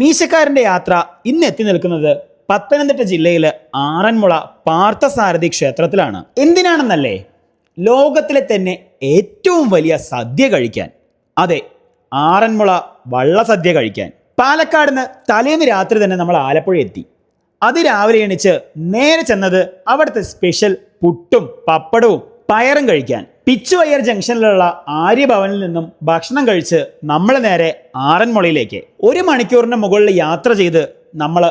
മീശക്കാരന്റെ യാത്ര ഇന്ന് എത്തി നിൽക്കുന്നത് പത്തനംതിട്ട ജില്ലയിലെ ആറന്മുള പാർത്ഥസാരഥി ക്ഷേത്രത്തിലാണ്. എന്തിനാണെന്നല്ലേ? ലോകത്തിലെ തന്നെ ഏറ്റവും വലിയ സദ്യ കഴിക്കാൻ. അതെ, ആറന്മുള വള്ളസദ്യ കഴിക്കാൻ. പാലക്കാട് നിന്ന് തലേന്ന് രാത്രി തന്നെ നമ്മൾ ആലപ്പുഴ എത്തി. അതിരാവിലെ എണിച്ച് നേരെ ചെന്നത് അവിടുത്തെ സ്പെഷ്യൽ പുട്ടും പപ്പടവും പയറും കഴിക്കാൻ. പിച്ചുവയ്യർ ജംഗ്ഷനിലുള്ള ആര്യഭവനിൽ നിന്നും ഭക്ഷണം കഴിച്ച് നമ്മൾ നേരെ ആറന്മുളയിലേക്ക് 1 മണിക്കൂറിന് മുകളിൽ യാത്ര ചെയ്ത് നമ്മൾ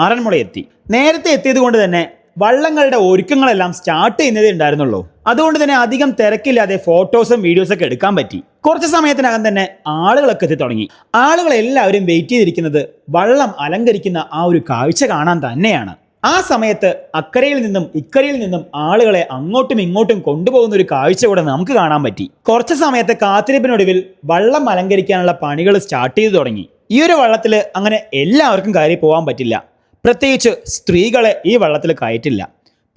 ആറന്മുള എത്തി. നേരത്തെ എത്തിയത് കൊണ്ട് തന്നെ വള്ളങ്ങളുടെ ഒരുക്കങ്ങളെല്ലാം സ്റ്റാർട്ട് ചെയ്യുന്നതേ ഉണ്ടായിരുന്നുള്ളൂ. അതുകൊണ്ട് തന്നെ അധികം തിരക്കില്ലാതെ ഫോട്ടോസും വീഡിയോസൊക്കെ എടുക്കാൻ പറ്റി. കുറച്ച് സമയത്തിനകം തന്നെ ആളുകളൊക്കെ എത്തി തുടങ്ങി. ആളുകൾ എല്ലാവരും വെയിറ്റ് ചെയ്തിരിക്കുന്നത് വള്ളം അലങ്കരിക്കുന്ന ആ ഒരു കാഴ്ച കാണാൻ തന്നെയാണ്. ആ സമയത്ത് അക്കരയിൽ നിന്നും ഇക്കരയിൽ നിന്നും ആളുകളെ അങ്ങോട്ടും ഇങ്ങോട്ടും കൊണ്ടുപോകുന്ന ഒരു കാഴ്ച കൂടെ നമുക്ക് കാണാൻ പറ്റി. കുറച്ച് സമയത്ത് കാത്തിരിപ്പിനൊടുവിൽ വള്ളം അലങ്കരിക്കാനുള്ള പണികൾ സ്റ്റാർട്ട് ചെയ്തു തുടങ്ങി. ഈ ഒരു വള്ളത്തിൽ അങ്ങനെ എല്ലാവർക്കും കയറി പോകാൻ പറ്റില്ല. പ്രത്യേകിച്ച് സ്ത്രീകളെ ഈ വള്ളത്തിൽ കയറ്റില്ല.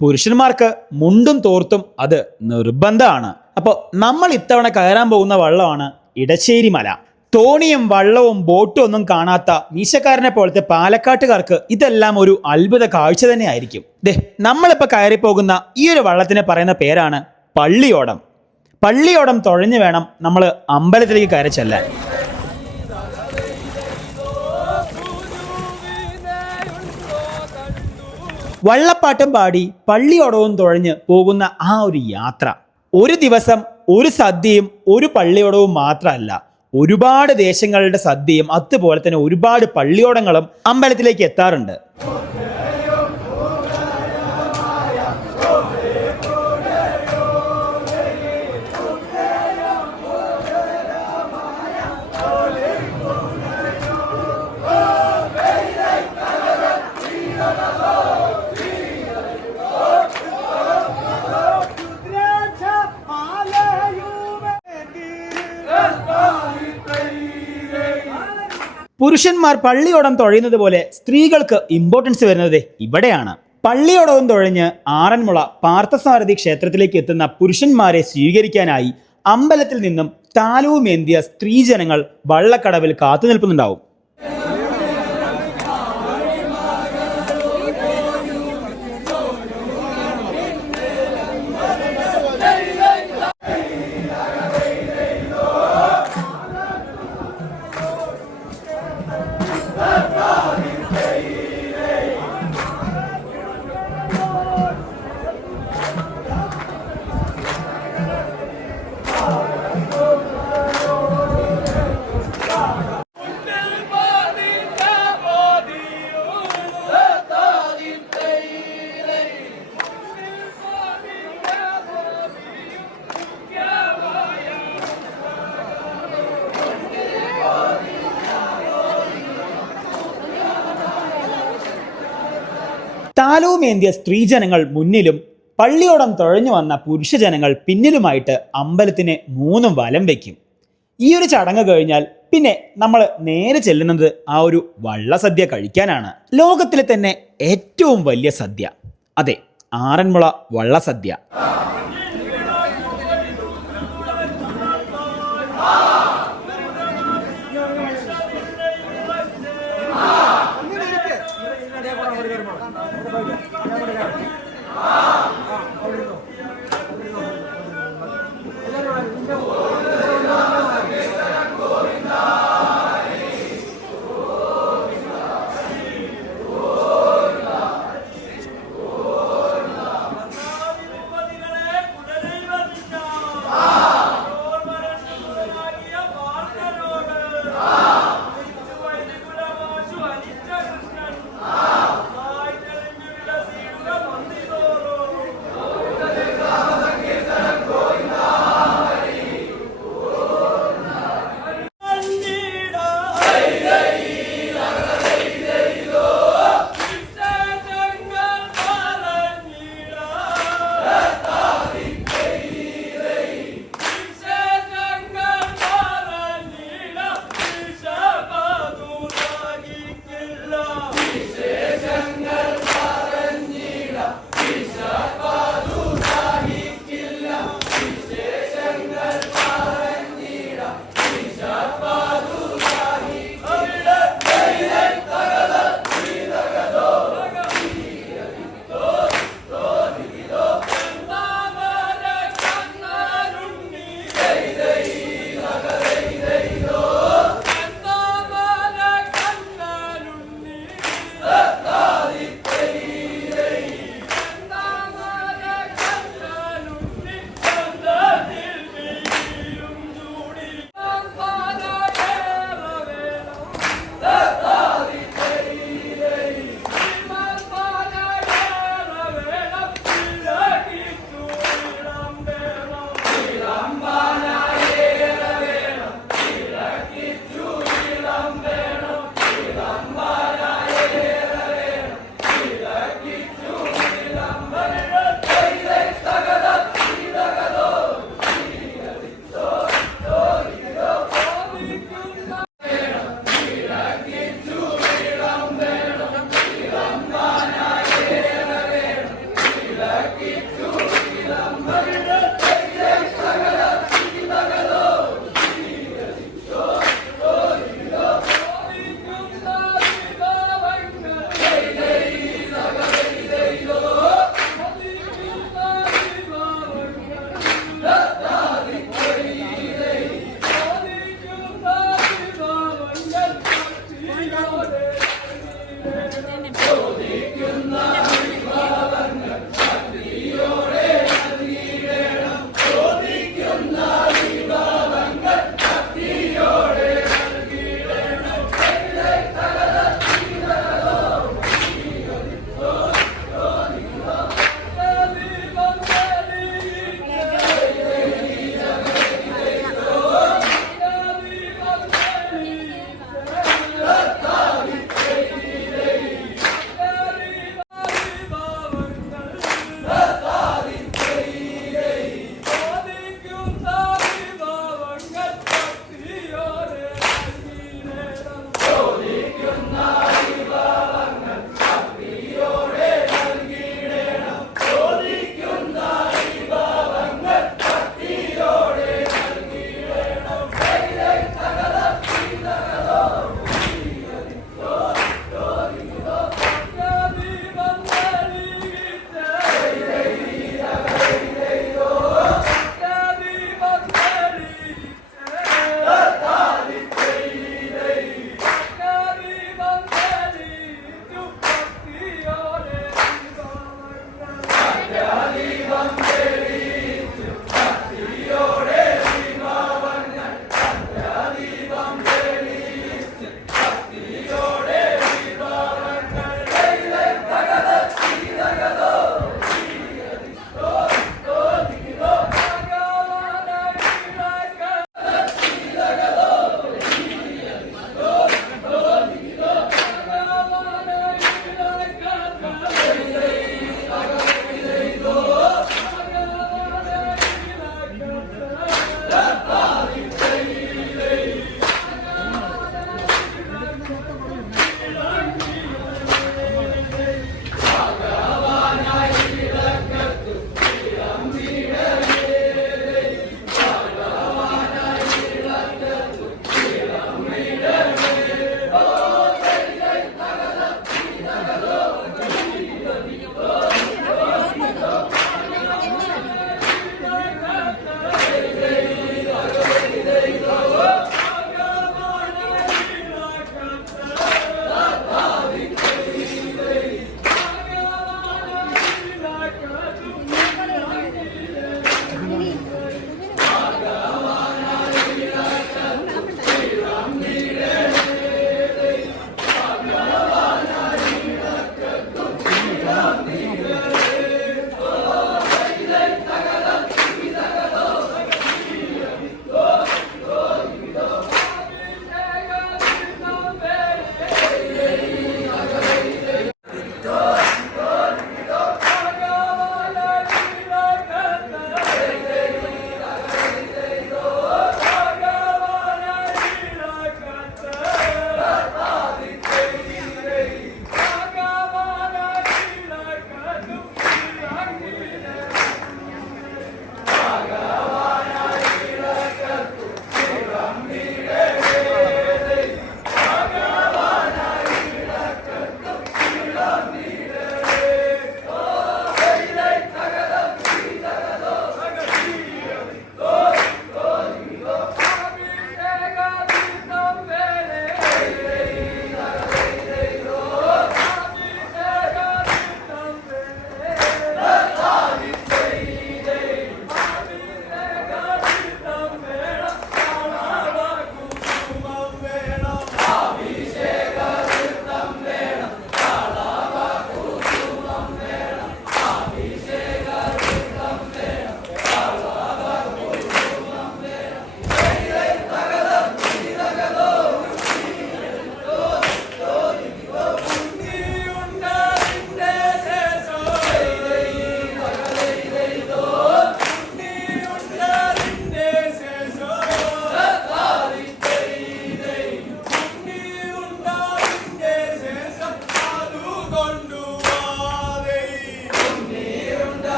പുരുഷന്മാർക്ക് മുണ്ടും തോർത്തും അത് നിർബന്ധമാണ്. അപ്പോൾ നമ്മൾ ഇത്തവണ കയറാൻ പോകുന്ന വള്ളമാണ് ഇടശ്ശേരി മല. തോണിയും വള്ളവും ബോട്ടും ഒന്നും കാണാത്ത മീശക്കാരനെ പോലത്തെ പാലക്കാട്ടുകാർക്ക് ഇതെല്ലാം ഒരു അത്ഭുത കാഴ്ച തന്നെ ആയിരിക്കും. നമ്മളിപ്പോൾ കയറി പോകുന്ന ഈ ഒരു വള്ളത്തിനെ പറയുന്ന പേരാണ് പള്ളിയോടം. പള്ളിയോടം തുഴഞ്ഞു വേണം നമ്മൾ അമ്പലത്തിലേക്ക് കയറി ചെല്ലാൻ. വള്ളപ്പാട്ടും പാടി പള്ളിയോടവും തുഴഞ്ഞ് പോകുന്ന ആ ഒരു യാത്ര, ഒരു ദിവസം ഒരു സദ്യയും ഒരു പള്ളിയോടവും മാത്രമല്ല, ഒരുപാട് ദേശങ്ങളുടെ സദ്യയും അതുപോലെ തന്നെ ഒരുപാട് പള്ളിയോടങ്ങളും അമ്പലത്തിലേക്ക് എത്താറുണ്ട്. പുരുഷന്മാർ പള്ളിയോടം തുഴയുന്നത് പോലെ സ്ത്രീകൾക്ക് ഇമ്പോർട്ടൻസ് വരുന്നത് ഇവിടെയാണ്. പള്ളിയോടവും തുഴഞ്ഞ് ആറന്മുള പാർത്ഥസാരഥി ക്ഷേത്രത്തിലേക്ക് എത്തുന്ന പുരുഷന്മാരെ സ്വീകരിക്കാനായി അമ്പലത്തിൽ നിന്നും താലവുമേന്തിയ സ്ത്രീജനങ്ങൾ വള്ളക്കടവിൽ കാത്തു നിൽക്കുന്നുണ്ടാവും. താലവുമേന്തിയ സ്ത്രീജനങ്ങൾ മുന്നിലും പള്ളിയോടം തുഴഞ്ഞു വന്ന പുരുഷജനങ്ങൾ പിന്നിലുമായിട്ട് അമ്പലത്തിന് 3 വലം വയ്ക്കും. ഈ ഒരു ചടങ്ങ് കഴിഞ്ഞാൽ പിന്നെ നമ്മൾ നേരെ ചെല്ലുന്നത് ആ ഒരു വള്ളസദ്യ കഴിക്കാനാണ്. ലോകത്തിലെ തന്നെ ഏറ്റവും വലിയ സദ്യ, അതെ, ആറന്മുള വള്ളസദ്യ.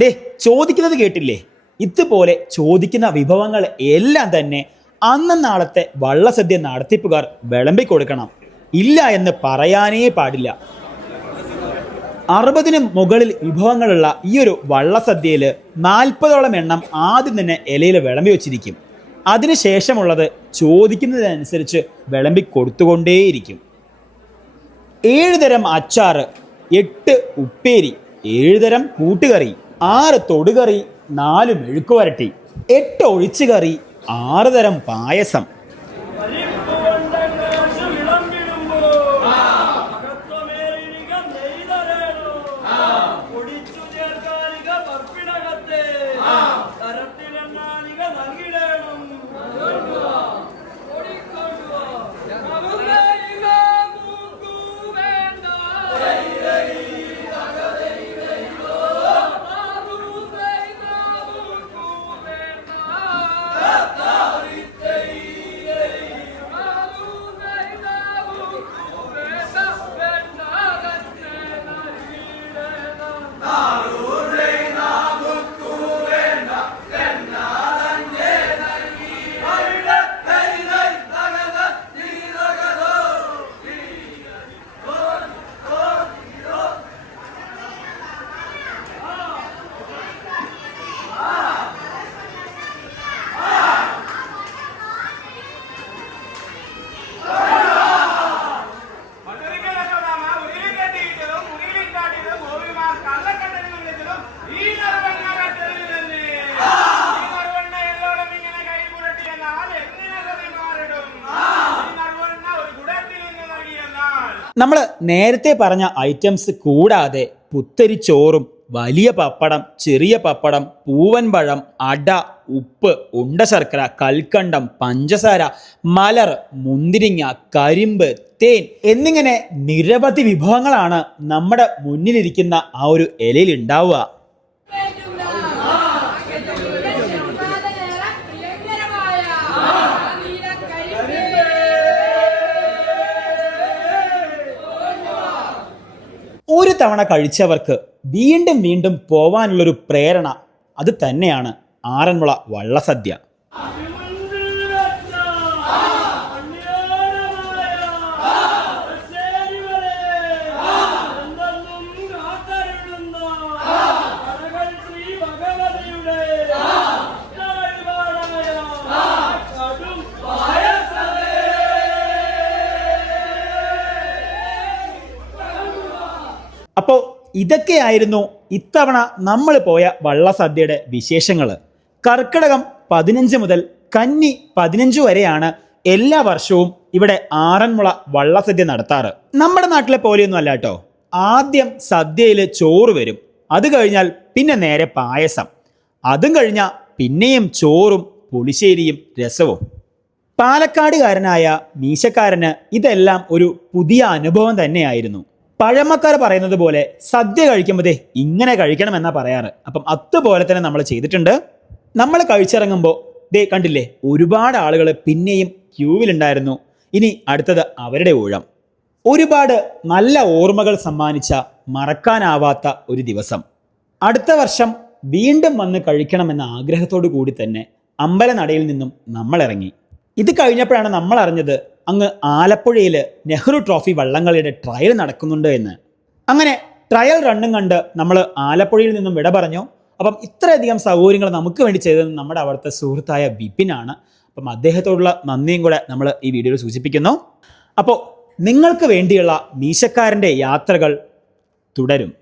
ദേ ചോദിക്കുന്നത് കേട്ടില്ലേ? ഇതുപോലെ ചോദിക്കുന്ന വിഭവങ്ങൾ എല്ലാം തന്നെ അന്ന് നാളത്തെ വള്ളസദ്യ നടത്തിപ്പുകാർ വിളമ്പിക്കൊടുക്കണം. ഇല്ല എന്ന് പറയാനേ പാടില്ല. 60 മുകളിൽ വിഭവങ്ങളുള്ള ഈ ഒരു വള്ളസദ്യയിൽ 40ഓളം എണ്ണം ആദ്യം തന്നെ ഇലയിൽ വിളമ്പി വെച്ചിരിക്കും. അതിനുശേഷമുള്ളത് ചോദിക്കുന്നതിനനുസരിച്ച് വിളമ്പി കൊടുത്തുകൊണ്ടേയിരിക്കും. 7 തരം അച്ചാറ്, 8 ഉപ്പേരി, 7 തരം കൂട്ടുകറി, 6 തൊടുകറി, 4 മെഴുക്കുവരട്ടി, 8 ഒഴിച്ചുകറി, 6 തരം പായസം. നമ്മൾ നേരത്തെ പറഞ്ഞ ഐറ്റംസ് കൂടാതെ പുത്തരിച്ചോറും, വലിയ പപ്പടം, ചെറിയ പപ്പടം, പൂവൻ പഴം, അട, ഉപ്പ്, ഉണ്ട ശർക്കര, കൽക്കണ്ടം, പഞ്ചസാര, മലർ, മുന്തിരിങ്ങ, കരിമ്പ്, തേൻ എന്നിങ്ങനെ നിരവധി വിഭവങ്ങളാണ് നമ്മുടെ മുന്നിലിരിക്കുന്ന ആ ഒരു ഇലയിൽ ഉണ്ടാവുക. ഒരു തവണ കഴിച്ചവർക്ക് വീണ്ടും വീണ്ടും പോവാനുള്ളൊരു പ്രേരണ അത് തന്നെയാണ് ആറന്മുള വള്ളസദ്യ. അപ്പോൾ ഇതൊക്കെയായിരുന്നു ഇത്തവണ നമ്മൾ പോയ വള്ളസദ്യയുടെ വിശേഷങ്ങൾ. കർക്കിടകം 15 മുതൽ കന്നി 15 വരെയാണ് എല്ലാ വർഷവും ഇവിടെ ആറന്മുള വള്ളസദ്യ നടത്താറ്. നമ്മുടെ നാട്ടിലെ പോലെയൊന്നും അല്ല കേട്ടോ. ആദ്യം സദ്യയിൽ ചോറ് വരും, അത് കഴിഞ്ഞാൽ പിന്നെ നേരെ പായസം, അതും കഴിഞ്ഞാൽ പിന്നെയും ചോറും പുളിശ്ശേരിയും രസവും. പാലക്കാടുകാരനായ മീശക്കാരന് ഇതെല്ലാം ഒരു പുതിയ അനുഭവം തന്നെയായിരുന്നു. പഴമക്കാർ പറയുന്നത് പോലെ സദ്യ കഴിക്കുമ്പോഴേ ഇങ്ങനെ കഴിക്കണമെന്നാ പറയാറ്. അപ്പം അതുപോലെ തന്നെ നമ്മൾ ചെയ്തിട്ടുണ്ട്. നമ്മൾ കഴിച്ചിറങ്ങുമ്പോൾ ദേ കണ്ടില്ലേ, ഒരുപാട് ആളുകൾ പിന്നെയും ക്യൂവിലുണ്ടായിരുന്നു. ഇനി അടുത്തത് അവരുടെ ഊഴം. ഒരുപാട് നല്ല ഓർമ്മകൾ സമ്മാനിച്ച മറക്കാനാവാത്ത ഒരു ദിവസം. അടുത്ത വർഷം വീണ്ടും വന്ന് കഴിക്കണമെന്ന ആഗ്രഹത്തോടു കൂടി തന്നെ അമ്പലനടയിൽ നിന്നും നമ്മൾ ഇറങ്ങി. ഇത് കഴിഞ്ഞപ്പോഴാണ് നമ്മൾ അറിഞ്ഞത് അങ്ങ് ആലപ്പുഴയിൽ നെഹ്റു ട്രോഫി വള്ളംകളിയുടെ ട്രയൽ നടക്കുന്നുണ്ട് എന്ന്. അങ്ങനെ ട്രയൽ റണ്ണും കണ്ട് നമ്മൾ ആലപ്പുഴയിൽ നിന്നും വിട പറഞ്ഞു. അപ്പം ഇത്രയധികം സൗകര്യങ്ങൾ നമുക്ക് വേണ്ടി ചെയ്തത് നമ്മുടെ അവിടുത്തെ സുഹൃത്തായ വിപിനാണ്. അപ്പം അദ്ദേഹത്തോടുള്ള നന്ദിയും കൂടെ നമ്മൾ ഈ വീഡിയോയിൽ സൂചിപ്പിക്കുന്നു. അപ്പോൾ നിങ്ങൾക്ക് വേണ്ടിയുള്ള മീശക്കാരൻ്റെ യാത്രകൾ തുടരും.